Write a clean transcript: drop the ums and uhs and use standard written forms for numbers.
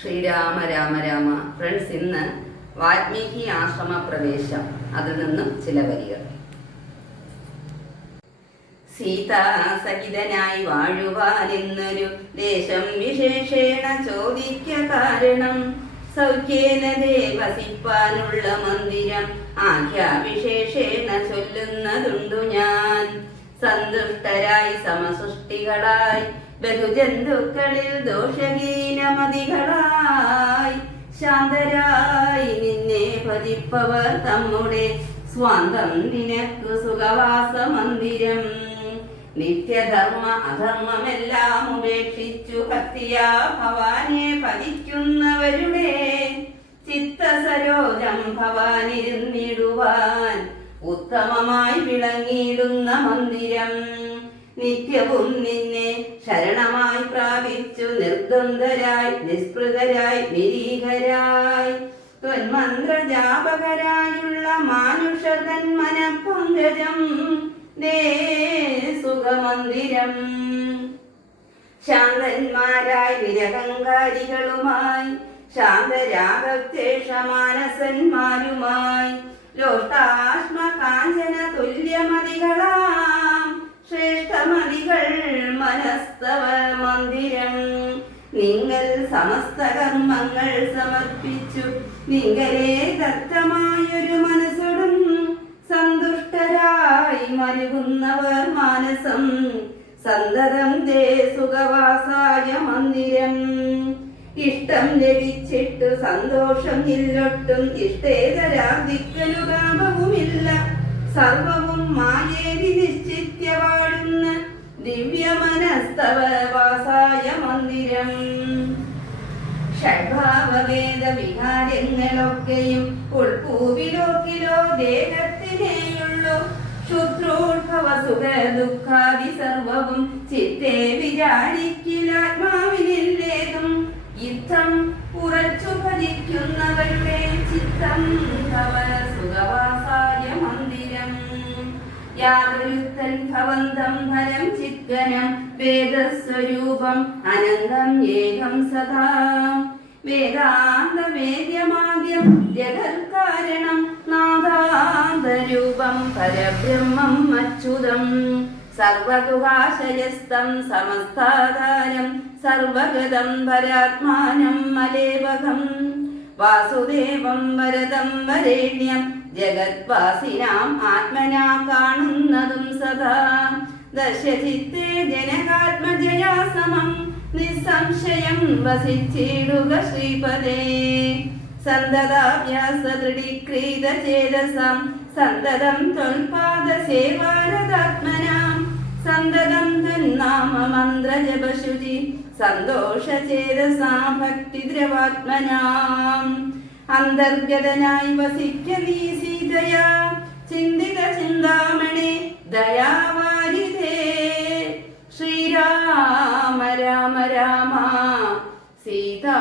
Sreerama Rama Rama. Friends, ഇന്ന് വാൽമീകി ആശ്രമ പ്രവേശം, അതിൽ നിന്നും ചില വരികൾ. സീതാസഹിതനായി വാഴുവാനെന്നൊരു ദേശം വിശേഷേണ ചോദിക്ക കാരണം, സൗഖ്യേന ദേവസിപ്പാനുള്ള മന്ദിരം ആഖ്യാവിശേഷേണ ചൊല്ലുന്നതുണ്ടു ഞാൻ. സന്തുഷ്ടരായി സമസൃഷ്ടികളായി ബഹുജന്തുക്കളിൽ ദോഷഹീനമതികളായി ശാന്തരായി നിന്നെ ഭജിപ്പവർ തമ്മുടെ സ്വാന്തം നിനക്കു സുഖവാസ മന്ദിരം. നിത്യധർമ്മ അധർമ്മമെല്ലാം ഉപേക്ഷിച്ചു ഭക്തിയാ ഭവാനെ ഭജിക്കുന്നവരുടെ ചിത്തസരോജം ഭവാനിരുന്നിടുവാൻ ഉത്തമമായി വിളങ്ങിയിടുന്ന മന്ദിരം. നിത്യവും നിന്നെ ശരണമായി പ്രാപിച്ചു നിർദ്വന്ദ്വരായി നിസ്പൃതരായി നിരീഹരായി ത്വന്മന്ത്രജാപകരായുള്ള മാനുഷതൻ മനഃപങ്കജം ദേ സുഖമന്ദിരം. ശാന്തന്മാരായി നിരഹങ്കാരികളുമായി ശാന്തരാഗക്ഷേഷമാനസന്മാരുമായി ലോഷ്ടാശ്മ കാഞ്ചന തുല്യമതികളാം ശ്രേഷ്ഠമതികൾ മനസ്തവ മന്ദിരം. നിങ്ങൾ സമസ്ത കർമ്മങ്ങൾ സമർപ്പിച്ചു നിങ്ങളെ ദത്തമായൊരു മനസ്സോടും സന്തുഷ്ടരായി മരുകുന്നവർ മാനസം സന്തതം ദേ സുഖവാസായ മന്ദിരം. ഇഷ്ടം ലഭിച്ചിട്ടു സന്തോഷം ഇല്ലൊട്ടും ഇഷ്ടേതരാധിക്കലുകാമവുമില്ല സർവവും മായേരി നിശ്ചിത്യ വാഴുന്ന ദിവ്യമനസ്തവ വാസായ മന്ദിരം. ഷഡ്ഭാവവേദ വികാരങ്ങളൊക്കെയും ഉൾപൂവിലോക്കിലോ ദേഹത്തിനെയുള്ളൂ. ശുദ്രോദ്ഭവ സുഖ ദുഃഖാദി സർവവും ചിത്തേ വിചാരിക്കില്ലാത്മാവിനില്ലേതും. യുദ്ധം ഉറച്ചു ഭജിക്കുന്നവരുടെ ചിത്തം ഭവ സുഖവാസായ മന്ദിരം. യാതൊരുത്തൻ ഭവന്തം ഫലം ചിത്കനം വേദസ്വരൂപം അനന്തം ഏകം സദാ. വേദാന്ത വേദ്യമാദ്യം ജഗത്കാരണം നാദാന്തരൂപം പരബ്രഹ്മം അച്യുതം. സർവഗുഹാശയസ്തം സമസ്താധാരം സർവഗതം പരാത്മാനം മലേവകം. വാസുദേവം വരദം വരേണ്യം ജഗത്വാസിനാം ആത്മനാ കാണുന്നതും സദാ. ദശചിത്തേ ജനകാത്മജയാ സമം നിസ്സംശയം വസിച്ചിടുക ശ്രീപദേ. സന്തതാഭ്യാസ ദൃഢീകൃത ചേതസാം സന്തതം ത്വൽപാദ സേവാരതാത്മനാം. സന്തതം തന്നാമ മന്ത്രജപശുചി സന്തോഷ ചേതസാ ഭക്തിദ്രവാത്മനാം. അന്തർഗതനായി വസിക്കലീ സീതയാ ചിന്തിത ചിന്താമണി ദയാവാരിധേ. ശ്രീരാമ രാമ രാമ സീതാ